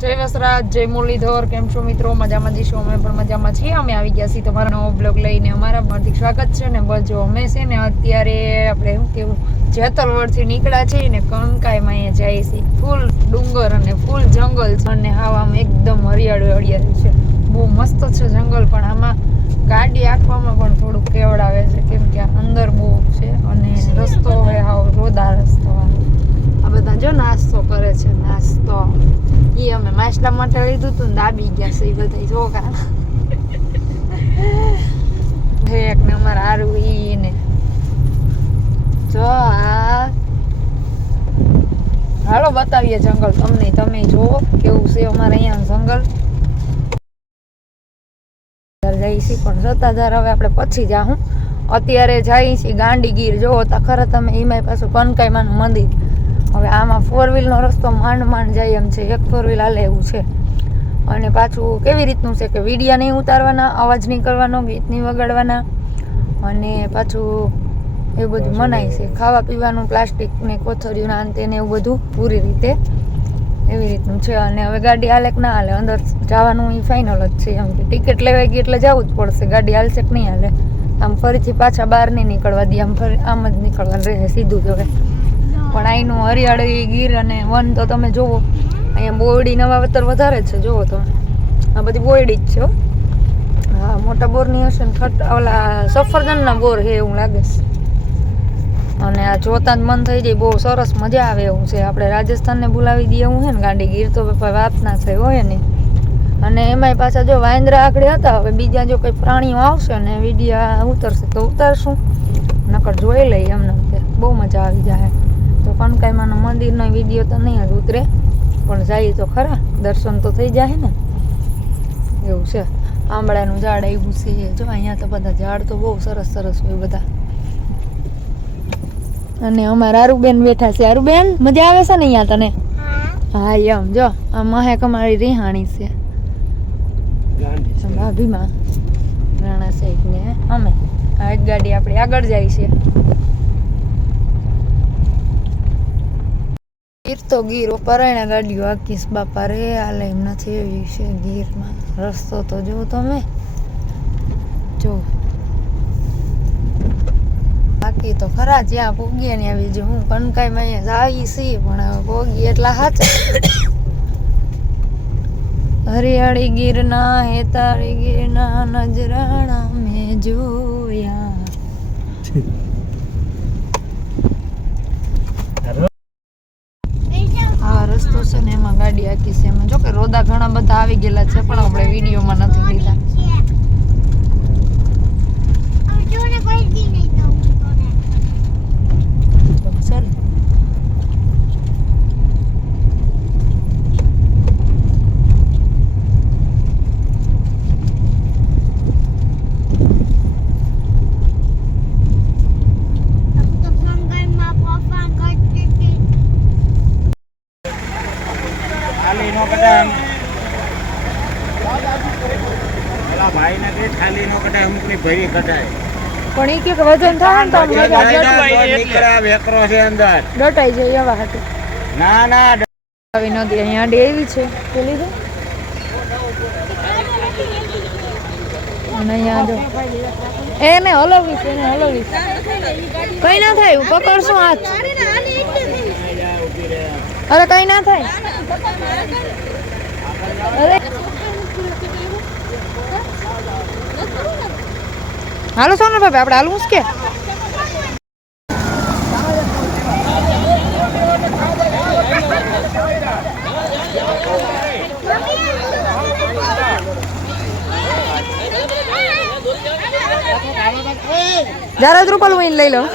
જય વસરાજ, જય મુરલીધર, કેમ છો મિત્રો? મજામાં જઈશું અમે પણ મજામાં છીએ. અમે આવી ગયા છીએ તમારા નવો બ્લોગ લઈને. અમારા હાર્દિક સ્વાગત છે ને, બસ જો અમે છે ને અત્યારે આપણે શું કેવું જેતલવડથી નીકળ્યા છીએ ને, કંકાઈમાં અહીંયા જઈએ છીએ. ફૂલ ડુંગર અને ફૂલ જંગલ છે. અને હવામાં એકદમ હરિયાળું હરિયાળું છે. બહુ મસ્ત છે જંગલ, પણ આમાં ગાડી આંકવામાં પણ થોડુંક કેવડાવે છે. કેમ કે આ અંદર બહુ છે અને રસ્તો હવે હાવ રોદા રસ્તો આવે આ બધા જો નાસ્તો કરે છે નાસ્તો ઈ અમે નાસ્તા માટે લીધું હતું ને દાબી ગયા છે જો આ. હાલો, બતાવીએ જંગલ તમને, તમે જુઓ કેવું છે અમારે અહીંયા જંગલ. જઈએ છીએ, પણ સત્તાધાર, હવે આપણે પછી જાઉં અત્યારે જઈએ છીએ ગાંડીગીર જોવો તો ખરે તમે એમાંય પાછું કનકાઈમાનું મંદિર. હવે આમાં ફોર વ્હીલનો રસ્તો માંડ માંડ જાય એમ છે, એક ફોર વ્હીલ હાલે એવું છે. અને પાછું કેવી રીતનું છે કે વિડીયા નહીં ઉતારવાના અવાજ નહીં કરવાનો ગીત નહીં વગાડવાના અને પાછું એવું બધું મનાય છે. ખાવા પીવાનું પ્લાસ્ટિક ને કોથળીઓ ના અંતે ને એવું બધું પૂરી રીતે એવી રીતનું છે. અને હવે ગાડી હાલે કે ના હાલે? અંદર જવાનું એ ફાઇનલ જ છે એમ કે ટિકિટ લેવાઈ ગઈ એટલે જવું જ પડશે. ગાડી હાલશે કે નહીં હાલે? આમ ફરીથી પાછા બહાર નહીં નીકળવા દે. આમ ફરી આમ જ નીકળવાનું રહે સીધું જ હવે. પણ અહીંનું હરિયાળી ગીર અને વન તો તમે જુઓ. અહીંયા બોરડી નવા વતર વધારે છે, જુઓ તો. આ બધી બોરડી જ છે, હા. મોટા બોરની હશે ને ખટ ઓલા સફરજનના બોર છે એવું લાગે છે. અને આ જોતા જ મન થઈ જાય, બહુ સરસ મજા આવે એવું છે. આપણે રાજસ્થાનને બોલાવી દઈએ એવું છે ને ગાંડી ગીર તો વાત ના થઈ હોય ને. અને એમાંય પાછા જો વાંદરા આકડે હતા, હવે બીજા જો કંઈ પ્રાણીઓ આવશે ને, વિડીયા ઉતરશે તો ઉતારશું. નકર જોઈ લઈએ એમને. બહુ મજા આવી જાય. તો કનકાઈમાના મંદિરનો વીડિયો તો નહીં જ ઉતરે. પણ જઈએ તો ખરા. દર્શન તો થઈ જાય ને. એવું છે. આંબળાનું ઝાડ આવ્યું છે. જો અહીંયા તો બધા ઝાડ તો બહુ સરસ સરસ હોય બધા. અને અમારા આરુબેન બેઠા છે. આરુબેન મજા આવે છે ને અહીંયા તને? હા એમ. જો આ મહેક અમારી રિહાણી છે. ભાભીમાં રાણા સાહેબ ને અમે. આ એક ગાડી આપણી આગળ જાય છે. તો ગીર પરાયણા ગાડીઓ આકીશ બાપા રે હાલે એમ નથી એવી છે ગીરમાં. રસ્તો તો જો તમે. જો બાકી તો ખરા, જ્યાં પોગીએ ને આવી જો હું કનકાઈમાં અહીંયા આવી છી, પણ હવે પોગી એટલા હાચા હરિયાળી ગીરના, હેતાળી ગીરના નજરાણા મેં જોયા આ રસ્તો છે ને આખી છે. એમાં જો કે રોદા ઘણા બધા આવી ગયેલા છે, પણ આપણે વિડીયોમાં નથી લીધા તો ચાલ નો. પેલા કે ખાલી નો ભરી પણ એ કે વજન થાય ને તો વેકરો છે અંદર. ડટાઈ જાય એવા હાટું. ના ના આવી નદી અહીંયા ડેવી છે. તે લીધું? અને અહીંયા જો. એને હલવીશ એને હલવીશ. કઈ ના થાય પકડશું હાથ. અરે કઈ ના થાય. હાલો સોનલ ભાઈ આપણે હાલવું કે? જરા જ રૂપાલ હું લઈ લઉં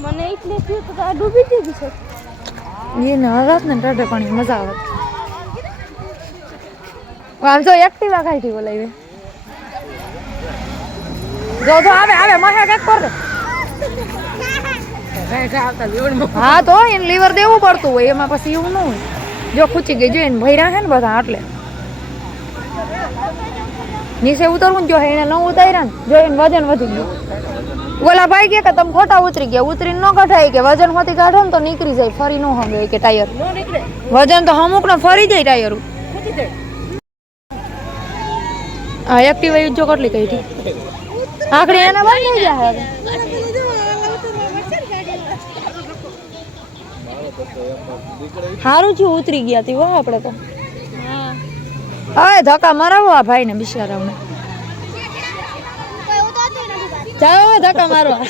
મને એટલે થયું તો આ ડૂબી દીધી છે. એને હરસ ને ટાઢે પાણી મજા આવે. આમ જો એક્ટિવા ખાઈ બોલાવી જો જો, આવે આવે મહે કંઈક કર દે. હા, તો એને લીવર દેવું પડતું હોય, એમાં પછી એવું ન હોય. જો ખૂચી ગઈ, જો એને ભૈરા છે ને બધા એટલે નીચે ઉતરવું જો એને ન ઉતાર્યા ને, જો એને વજન વધી ગયું. ઓલા ભાઈ કે તમે ખોટા ઉતરી ગયા ઉતરીને ન કઢાય કે વજન હોતી કાઢો ને તો નીકળી જાય ફરી ન હમે કે ટાયર. વજન તો અમુક ને ફરી જાય ટાયર. આ એક્ટિવા યુઝ જો કેટલી કઈ હતી? આખડી એના બંધ થઈ જાય હવે. સારું છે ઉતરી ગયા તી વાહ આપણે તો. હવે ધક્કા મરાવો આ ભાઈને બિચારાઓને. ચાલો હવે ધક્કા મારવા.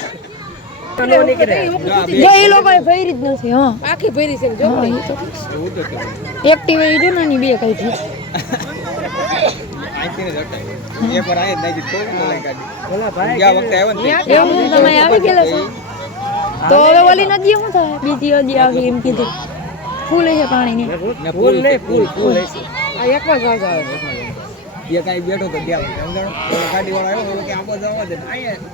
જો એ લોકો ફેરી જ નથી હા. આખી ભરી છે જો. હા, ઈ તો એક્ટિવા ની બે કઈ થી એવું તમે આવી ગયેલા છો. તો હવે ઓલી નદી શું થાય? બીજી નદી આવી એમ કીધું. ફૂલ છે પાણીની. ફૂલ નહીં ફૂલ ફૂલ એક જ આવે એ કાંઈ બેઠો તો ત્યાં સમજાણો? ગાડી વાળો આવ્યો કે આંબો જવા દે. અહીંયા જ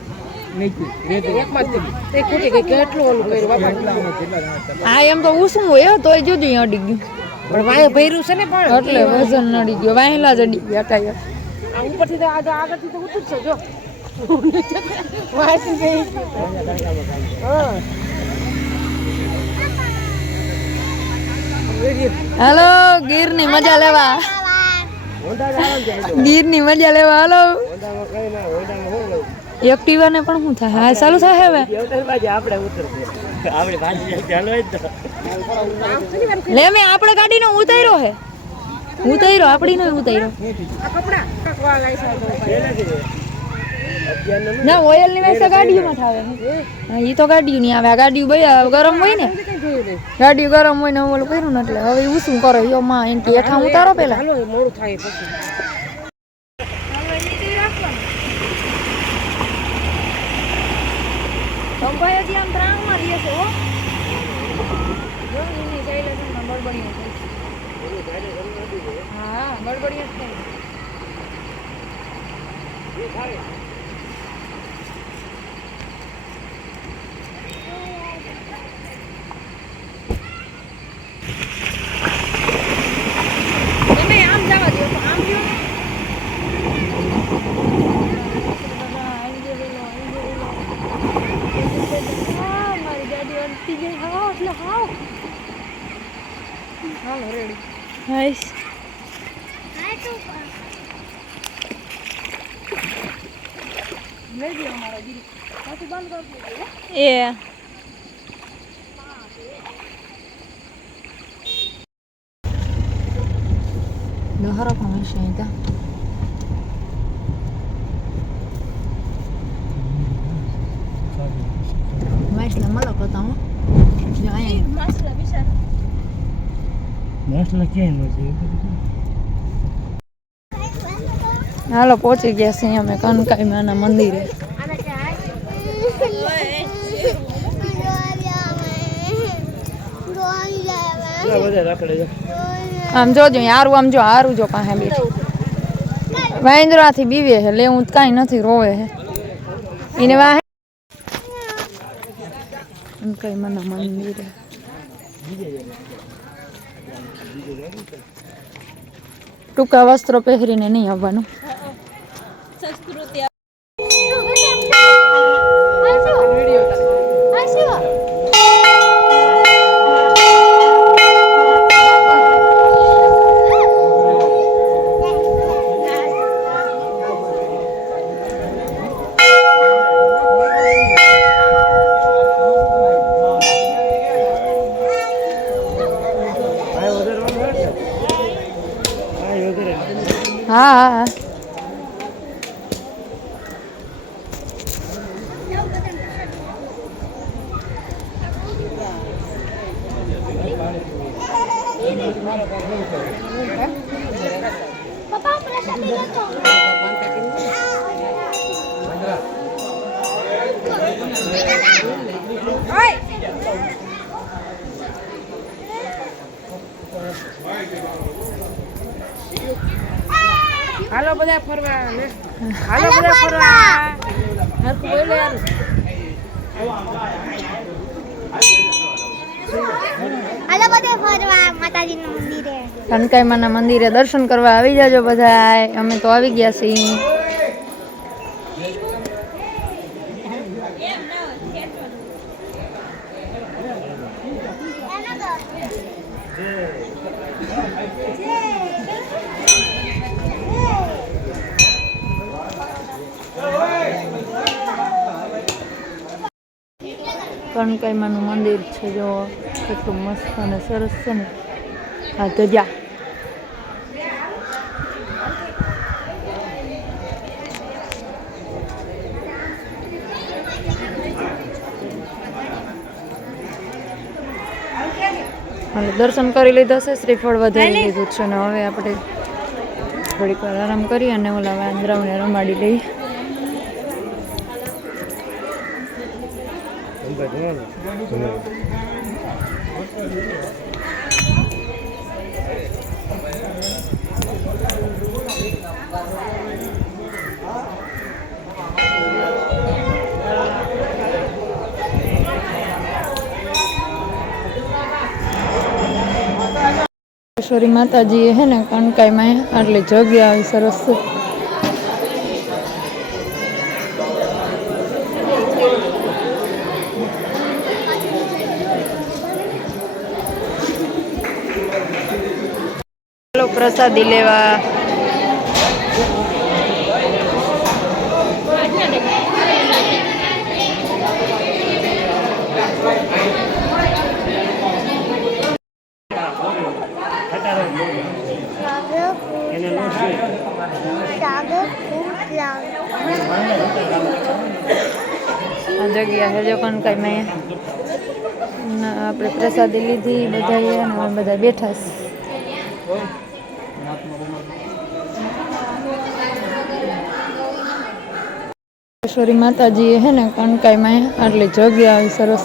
એમ તો હોય જુદી અડી ગયું. પણ વાંહે ભર્યું છે ને પણ. એટલે વજન નડી ગયો. વાહેલા જ અડી ગયા ટાયર આ ઉપરથી તો આ આગળથી તો ઉતરશે જો. વાંહેથી ગઈ. હા. હાલો ગીરની મજા લેવા. ગીરની મજા લેવા હાલો. એક્ટિવા ને પણ શું થાય? હા, ચાલુ થાય હવે? લે, મેં આપણે ગાડીનો ઉતાર્યો હે. ઉતાર્યો આપડી નો ઉતાર્યો આ કપડા વાહ લાઈસા ના ઓઇલની વાયસા ગાડીઓમાં થાવે હા ઈ તો ગાડીઓ ની આવે. આ ગાડીઓ ભાઈ ગરમ હોય ને? ગાડીઓ ગરમ હોય ને ઓલું કર્યું ને એટલે હવે ઈ શું કરો. યો માં એન કે હેઠા ઉતારો પેલા. હાલો મોડું થાય પછી. ભાઈ હજી આમ ત્રાણમાં રહીએ છે હો. જો એની બળબડિયા હા બળબડિયા જ થાય. તમે આમ જવા દો તો આમ જો ને હા, મારી ગાડી અડતી ગઈ હા એટલે હા હાલો રેડી હાઈશ લઈ ગયો મારો ગીરી પાછું બંધ કરી દેજો એ દહરો પણ હશે અહીં ત્યાં વાંસલા મલક હતા હું જો અહીંયા હાલો પહોંચી ગયા છીએ અમે કનકાઈ માના મંદિરે આમ જોજો હારું આમ જો હારું જો પાસે બેઠી વાંદરાથી બીવે છે લેવું તો કાંઈ નથી રોવે છે એને વાહે કઈ મને મંદિરે ટૂંકા વસ્ત્રો પહેરીને નહીં આવવાનું હા હાલો બધા ફરવા હાલો બધા ફરવા. હરખું બોલે યાર. હાલો બધા ફરવા માતાજીના મંદિરે. કનકાઈમાના મંદિરે દર્શન કરવા આવી જાજો બધા અમે તો આવી ગયા છીએ. કણકાઈમાનું મંદિર છે જો કેટલું મસ્ત અને સરસ છે ને. આ ધજા દર્શન કરી લીધા છે શ્રીફળ વધારી લીધું છે ને. હવે આપણે થોડીક વાર આરામ કરી અને ઓલા વાંદરાઓને રમાડી લઈએ. ઈશ્વરી માતાજી હે ને કણકાઈમાં આટલી જગ્યા આવી સરસ પ્રસાદી લેવા. જગ્યા છે પણ કઈ મેં આપણે પ્રસાદી લીધી અને બધા બેઠા છે ઈશ્વરી માતાજી હે ને કણકાઈમાં આટલી જગ્યા આવી સરસ.